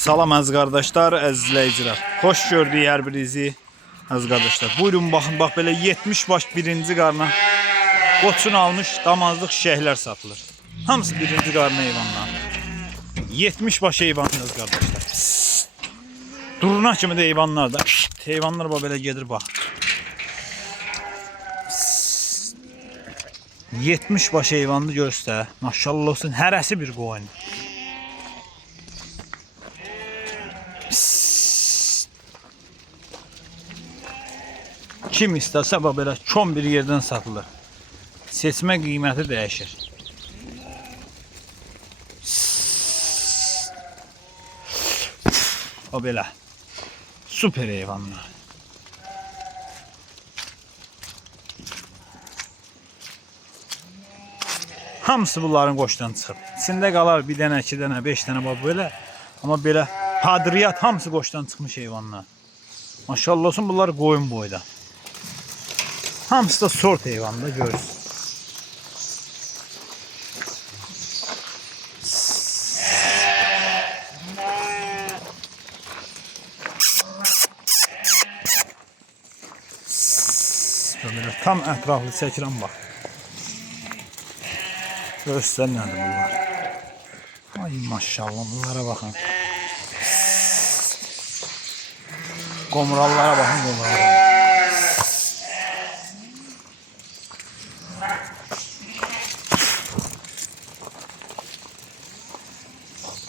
Salam əziz qardaşlar, əziz izləyicilər. Xoş gördük hər birinizi, əziz qardaşlar. Buyurun baxın, bax belə 70 baş birinci qarna qoçun almış damazlıq şişəklər satılır. Hamısı birinci qarna heyvanlar. 70 baş heyvanlar əziz qardaşlar. Duruna kimi də heyvanlar da. Heyvanlar bax belə gedir bax. 70 baş heyvanı göstər. Maşallah olsun, hərəsi bir qoyun. Kim istəsə belə çom bir yerdən satılır. Seçmə qiyməti dəyişir. O belə super heyvanlar. Hamısı bunların qoşdan çıxıb. İçində qalar bir dənə, iki dənə, beş dənə belə. Amma belə hadriyat hamısı qoşdan çıxmış heyvanlar. Maşallah olsun, bunlar qoyun boyda. Hamısı da sort heyvanında görürsün. Böyle tam ətraflı çəkirəm bax. Görsün nədir bunlar. Ay maşallah, bunlara baxın. Qomrallara baxın, qomrallara.